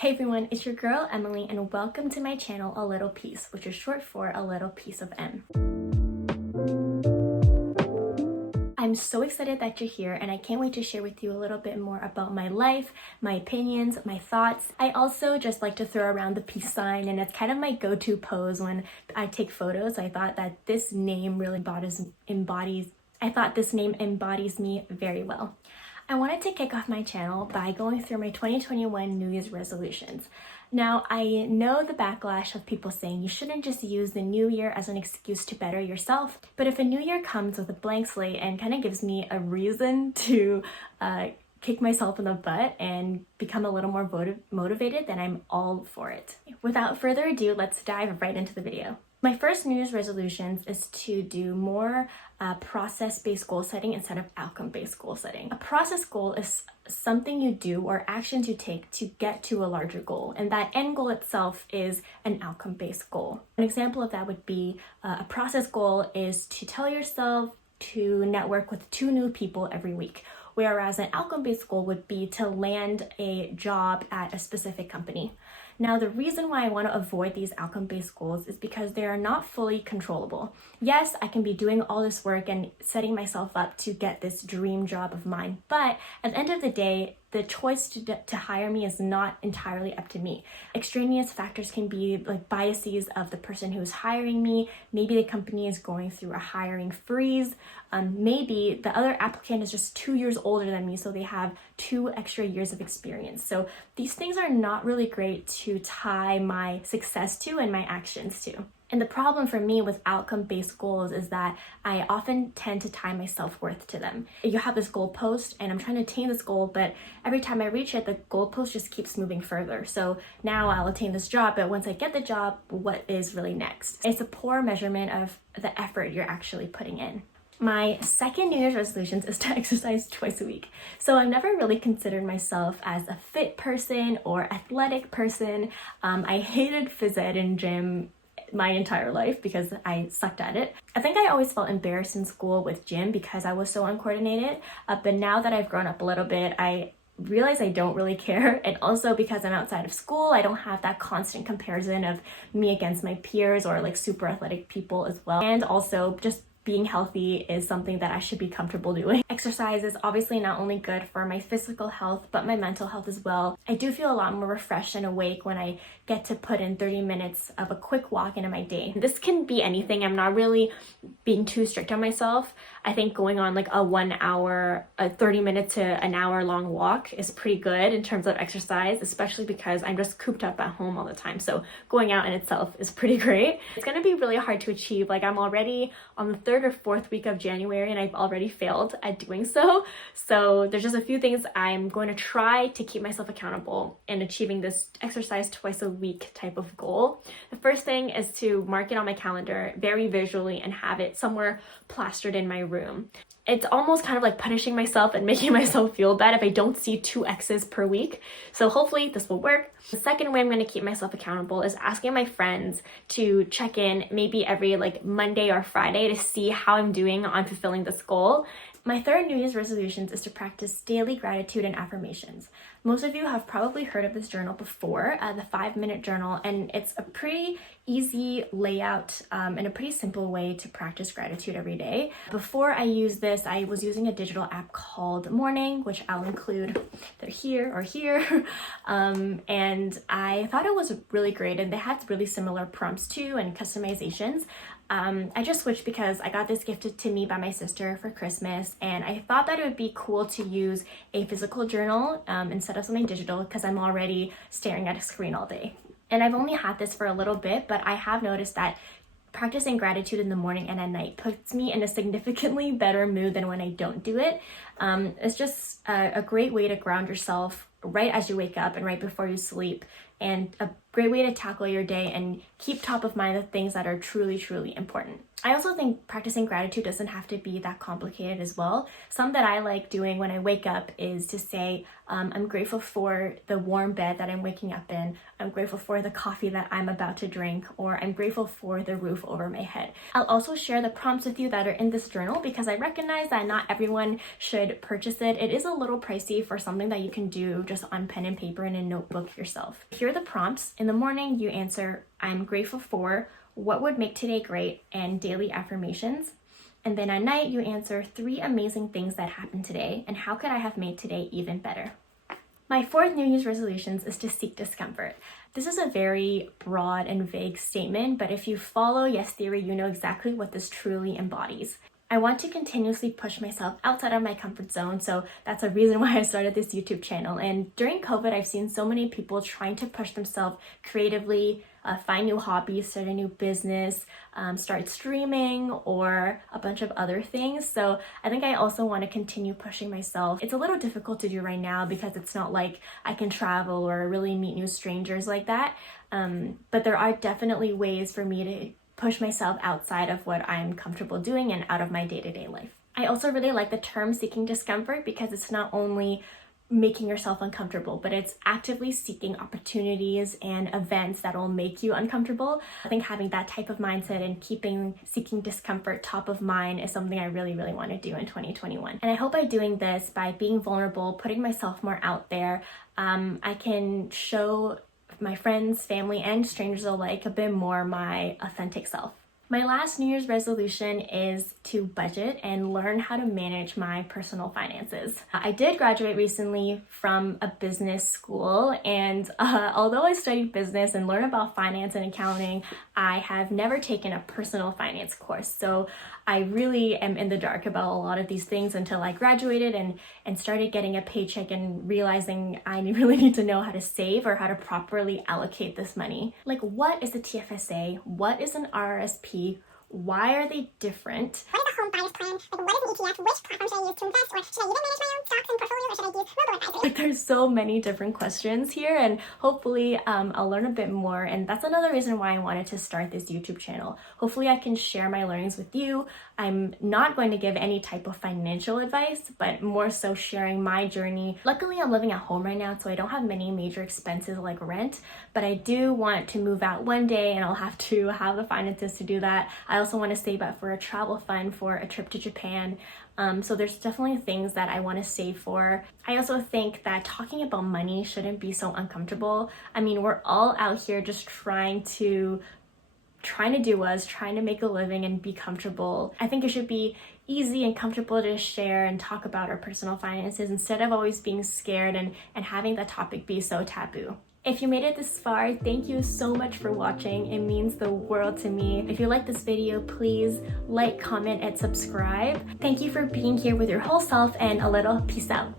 Hey everyone, it's your girl Emily and welcome to my channel A Little Piece, which is short for A Little Piece of M. I'm so excited that you're here and I can't wait to share with you a little bit more about my life, my opinions, my thoughts. I also just like to throw around the peace sign and it's kind of my go-to pose when I take photos. I thought that this name really embodies me very well. I wanted to kick off my channel by going through my 2021 New Year's resolutions. Now, I know the backlash of people saying you shouldn't just use the new year as an excuse to better yourself, but if a new year comes with a blank slate and kind of gives me a reason to kick myself in the butt and become a little more motivated, then I'm all for it. Without further ado, let's dive right into the video. My first New Year's resolutions is to do more process-based goal setting instead of outcome-based goal setting. A process goal is something you do or actions you take to get to a larger goal, and that end goal itself is an outcome-based goal. An example of that would be a process goal is to tell yourself to network with 2 new people every week, whereas an outcome-based goal would be to land a job at a specific company. Now, the reason why I want to avoid these outcome-based goals is because they are not fully controllable. Yes, I can be doing all this work and setting myself up to get this dream job of mine, but at the end of the day, the choice to hire me is not entirely up to me. Extraneous factors can be like biases of the person who is hiring me. Maybe the company is going through a hiring freeze. Maybe the other applicant is just 2 years older than me, so they have 2 extra years of experience. So these things are not really great to tie my success to and my actions to. And the problem for me with outcome-based goals is that I often tend to tie my self-worth to them. You have this goal post and I'm trying to attain this goal, but every time I reach it, the goal post just keeps moving further. So now I'll attain this job, but once I get the job, what is really next? It's a poor measurement of the effort you're actually putting in. My second New Year's resolutions is to exercise twice a week. So I've never really considered myself as a fit person or athletic person. I hated phys ed and gym my entire life because I sucked at it. I think I always felt embarrassed in school with gym because I was so uncoordinated. But now that I've grown up a little bit, I realize I don't really care. And also because I'm outside of school, I don't have that constant comparison of me against my peers or like super athletic people as well. And also just being healthy is something that I should be comfortable doing. Exercise is obviously not only good for my physical health, but my mental health as well. I do feel a lot more refreshed and awake when I get to put in 30 minutes of a quick walk into my day. This can be anything. I'm not really being too strict on myself. I think going on like a 1 hour, a 30 minute to an hour long walk is pretty good in terms of exercise, especially because I'm just cooped up at home all the time. So going out in itself is pretty great. It's gonna be really hard to achieve. Like I'm already on the 3rd or 4th week of January and I've already failed at doing so. So there's just a few things I'm going to try to keep myself accountable in achieving this exercise twice a week type of goal. The first thing is to mark it on my calendar very visually and have it somewhere plastered in my room. It's almost kind of like punishing myself and making myself feel bad if I don't see 2 X's per week. So hopefully this will work. The second way I'm going to keep myself accountable is asking my friends to check in maybe every like Monday or Friday to see how I'm doing on fulfilling this goal. My third New Year's resolutions is to practice daily gratitude and affirmations. Most of you have probably heard of this journal before, the 5-minute journal, and it's a pretty easy layout and a pretty simple way to practice gratitude every day. Before I used this, I was using a digital app called Morning, which I'll include either here or here, and I thought it was really great, and they had really similar prompts too and customizations. I just switched because I got this gifted to me by my sister for Christmas, and I thought that it would be cool to use a physical journal instead of something digital because I'm already staring at a screen all day. And I've only had this for a little bit, but I have noticed that practicing gratitude in the morning and at night puts me in a significantly better mood than when I don't do it. It's just a great way to ground yourself right as you wake up and right before you sleep and a great way to tackle your day and keep top of mind the things that are truly, truly important. I also think practicing gratitude doesn't have to be that complicated as well. Some that I like doing when I wake up is to say, I'm grateful for the warm bed that I'm waking up in. I'm grateful for the coffee that I'm about to drink, or I'm grateful for the roof over my head. I'll also share the prompts with you that are in this journal because I recognize that not everyone should purchase it. It is a little pricey for something that you can do just on pen and paper in a notebook yourself. Here are the prompts. In the morning, you answer, I'm grateful for, what would make today great, and daily affirmations. And then at night, you answer 3 amazing things that happened today, and how could I have made today even better? My 4th New Year's resolutions is to seek discomfort. This is a very broad and vague statement, but if you follow Yes Theory, you know exactly what this truly embodies. I want to continuously push myself outside of my comfort zone, so that's a reason why I started this YouTube channel. And during COVID, I've seen so many people trying to push themselves creatively, find new hobbies, start a new business, start streaming, or a bunch of other things. So I think I also want to continue pushing myself. It's a little difficult to do right now because it's not like I can travel or really meet new strangers like that. But there are definitely ways for me to push myself outside of what I'm comfortable doing and out of my day-to-day life. I also really like the term seeking discomfort because it's not only making yourself uncomfortable, but it's actively seeking opportunities and events that will make you uncomfortable. I think having that type of mindset and seeking discomfort top of mind is something I really, really want to do in 2021. And I hope by doing this, by being vulnerable, putting myself more out there, I can show my friends, family, and strangers alike a bit more my authentic self. My last New Year's resolution is to budget and learn how to manage my personal finances. I did graduate recently from a business school, and although I studied business and learned about finance and accounting, I have never taken a personal finance course. So I really am in the dark about a lot of these things until I graduated and started getting a paycheck and realizing I really need to know how to save or how to properly allocate this money. Like, what is a TFSA? What is an RRSP? Why are they different? What is a home buyer's plan? Like, what is an ETF? Which platform should I use to invest? Or should I even manage my own stocks and portfolio? Or should I use robo-advisory? Like, there's so many different questions here, and hopefully I'll learn a bit more. And that's another reason why I wanted to start this YouTube channel. Hopefully I can share my learnings with you. I'm not going to give any type of financial advice, but more so sharing my journey. Luckily, I'm living at home right now, so I don't have many major expenses like rent, but I do want to move out one day, and I'll have to have the finances to do that. I also want to save up for a travel fund for a trip to Japan. So there's definitely things that I want to save for. I also think that talking about money shouldn't be so uncomfortable. I mean, we're all out here just trying to do us, trying to make a living and be comfortable. I think it should be easy and comfortable to share and talk about our personal finances instead of always being scared and having that topic be so taboo. If you made it this far, thank you so much for watching. It means the world to me. If you like this video, please like, comment, and subscribe. Thank you for being here with your whole self, and a little peace out.